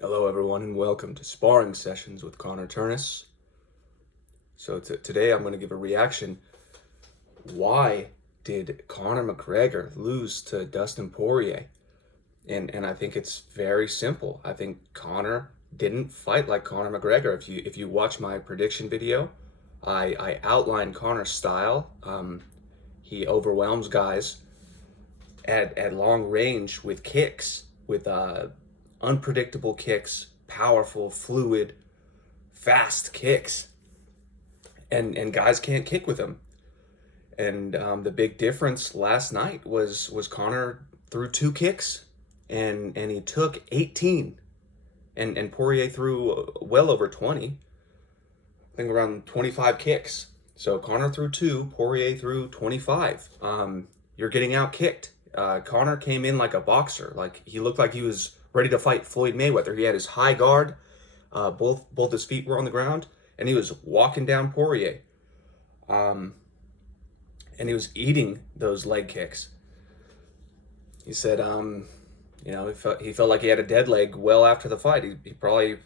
Hello, everyone, and welcome to Sparring Sessions with Connor Turnus. So today I'm going to give a reaction. Why did Conor McGregor lose to Dustin Poirier? And I think it's very simple. I think Conor didn't fight like Conor McGregor. If you watch my prediction video, I outlined Conor's style. He overwhelms guys at long range with kicks, with unpredictable kicks, powerful, fluid, fast kicks, and guys can't kick with him. And the big difference last night was Conor threw 2 kicks, and he took 18, and Poirier threw well over 20. I think around 25 kicks. So Conor threw 2, Poirier threw 25. You're getting out kicked. Conor came in like a boxer. Like, he looked like he was ready to fight Floyd Mayweather. He had his high guard, both his feet were on the ground, and he was walking down Poirier. And he was eating those leg kicks. He said, he felt like he had a dead leg well after the fight. He probably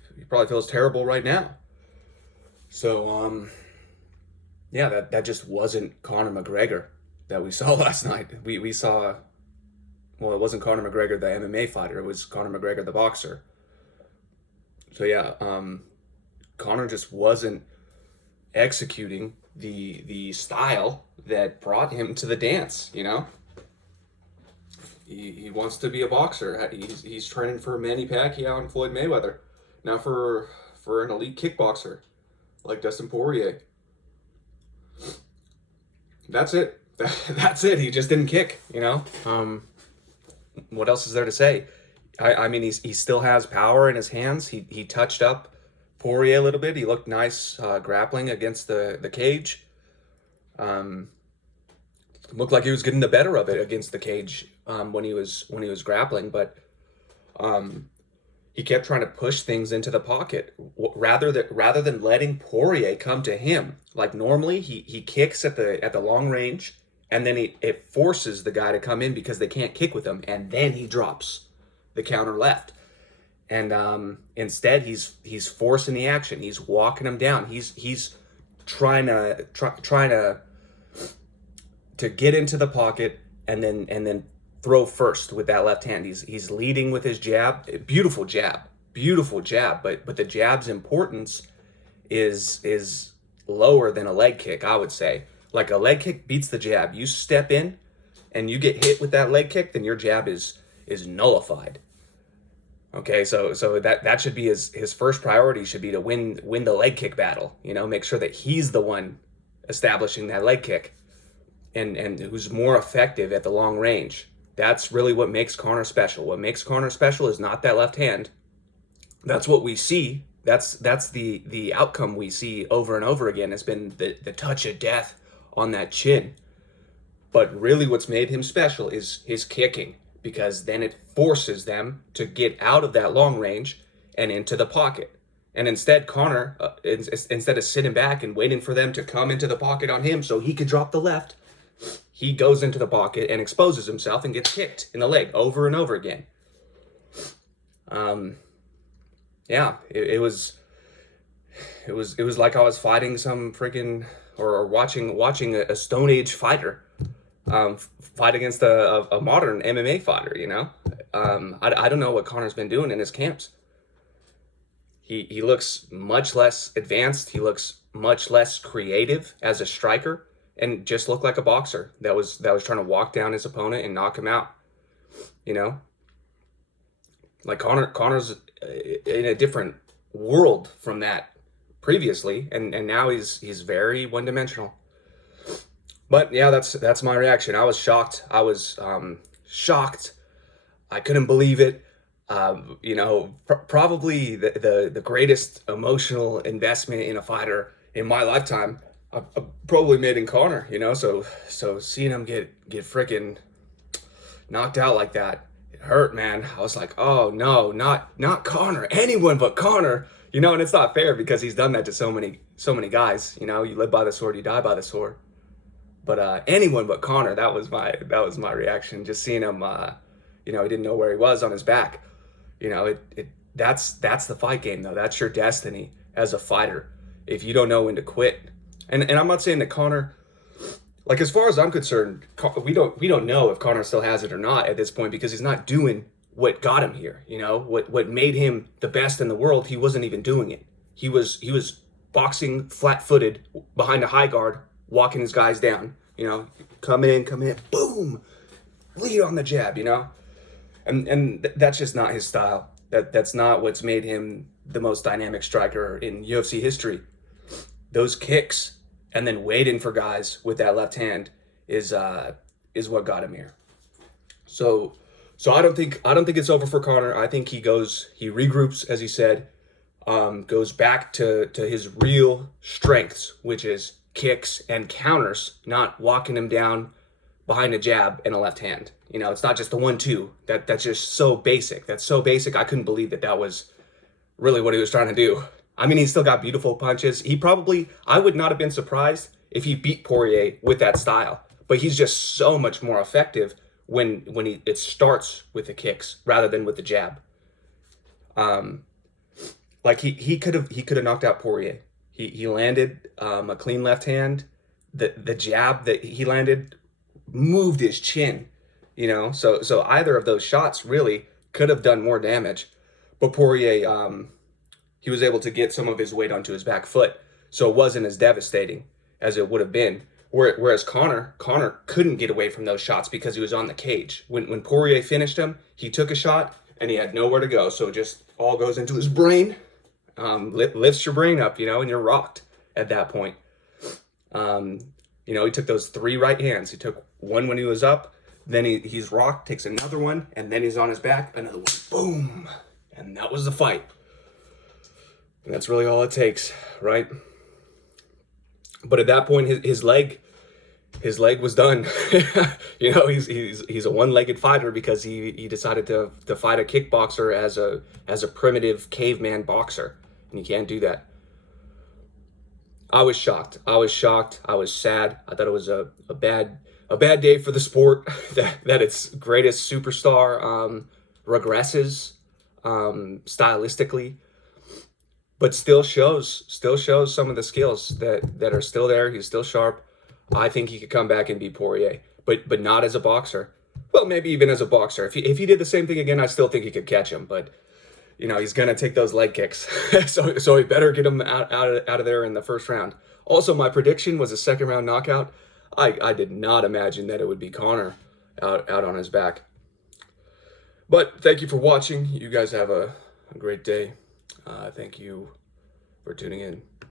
feels terrible right now. So that just wasn't Conor McGregor that we saw last night. We saw. Well, it wasn't Conor McGregor, the MMA fighter. It was Conor McGregor, the boxer. So yeah, Conor just wasn't executing the style that brought him to the dance. He wants to be a boxer. He's training for Manny Pacquiao and Floyd Mayweather, now for an elite kickboxer like Dustin Poirier. That's it. That's it. He just didn't kick. What else is there to say? I mean, he still has power in his hands. He touched up Poirier a little bit. He looked nice grappling against the cage. Looked like he was getting the better of it against the cage when he was grappling, but he kept trying to push things into the pocket rather than letting Poirier come to him. Like, normally he kicks at the long range, and then it forces the guy to come in because they can't kick with him, and then he drops the counter left. And instead he's forcing the action. He's walking him down. He's trying to get into the pocket and then throw first with that left hand. He's leading with his jab. Beautiful jab. But the jab's importance is lower than a leg kick, I would say. Like, a leg kick beats the jab. You step in and you get hit with that leg kick, then your jab is nullified. Okay, so that should be his first priority, should be to win the leg kick battle. Make sure that he's the one establishing that leg kick and who's more effective at the long range. That's really what makes Conor special. What makes Conor special is not that left hand. That's what we see. That's the outcome we see over and over again. Has been the touch of death on that chin. But really what's made him special is his kicking, because then it forces them to get out of that long range and into the pocket. And instead, Conor, instead of sitting back and waiting for them to come into the pocket on him so he could drop the left, he goes into the pocket and exposes himself and gets kicked in the leg over and over again. It was like I was fighting some freaking, or watching a Stone Age fighter fight against a modern MMA fighter. I don't know what Conor's been doing in his camps. He looks much less advanced. He looks much less creative as a striker, and just looked like a boxer that was trying to walk down his opponent and knock him out. Like, Conor's in a different world from that previously, and now he's very one-dimensional. But yeah, that's my reaction. I was shocked. I was shocked. I couldn't believe it. Probably the greatest emotional investment in a fighter in my lifetime, I've probably made in Conor. So seeing him get freaking knocked out like that, it hurt, man. I was like, oh no, not Conor, anyone but Conor. And it's not fair because he's done that to so many guys. You live by the sword, you die by the sword. But anyone but Conor, that was my reaction. Just seeing him, he didn't know where he was on his back. It that's the fight game, though. That's your destiny as a fighter if you don't know when to quit. And I'm not saying that Conor, like, as far as I'm concerned, we don't know if Conor still has it or not at this point, because he's not doing what got him here. You know, what made him the best in the world. He wasn't even doing it. He was boxing flat-footed behind a high guard, walking his guys down. You know, come in, boom, lead on the jab. You know, and that's just not his style. That's not what's made him the most dynamic striker in UFC history. Those kicks and then waiting for guys with that left hand is what got him here. So I don't think it's over for Conor. I think he regroups, as he said, goes back to his real strengths, which is kicks and counters, not walking him down behind a jab and a left hand. You know, it's not just the 1-2. That's just so basic. That's so basic. I couldn't believe that was really what he was trying to do. I mean, he's still got beautiful punches. I would not have been surprised if he beat Poirier with that style. But he's just so much more effective when it starts with the kicks rather than with the jab. Like he could have knocked out Poirier. He landed a clean left hand. The jab that he landed moved his chin. You know, so either of those shots really could have done more damage. But Poirier, he was able to get some of his weight onto his back foot, so it wasn't as devastating as it would have been. Whereas Conor couldn't get away from those shots because he was on the cage. When Poirier finished him, he took a shot and he had nowhere to go, so it just all goes into his brain, lifts your brain up, you know, and you're rocked at that point. You know, he took those 3 right hands. He took one when he was up, then he's rocked, takes another one, and then he's on his back, another one, boom, and that was the fight. And that's really all it takes, right? But at that point, his leg was done. You know, he's a one-legged fighter because he decided to fight a kickboxer as a primitive caveman boxer, and you can't do that. I was shocked. I was sad. I thought it was a bad day for the sport that its greatest superstar regresses stylistically. But still shows some of the skills that are still there. He's still sharp. I think he could come back and beat Poirier, but not as a boxer. Well, maybe even as a boxer. If he did the same thing again, I still think he could catch him. But you know, he's gonna take those leg kicks, so he better get him out of there in the first round. Also, my prediction was a second round knockout. I did not imagine that it would be Conor out on his back. But thank you for watching. You guys have a great day. Thank you for tuning in.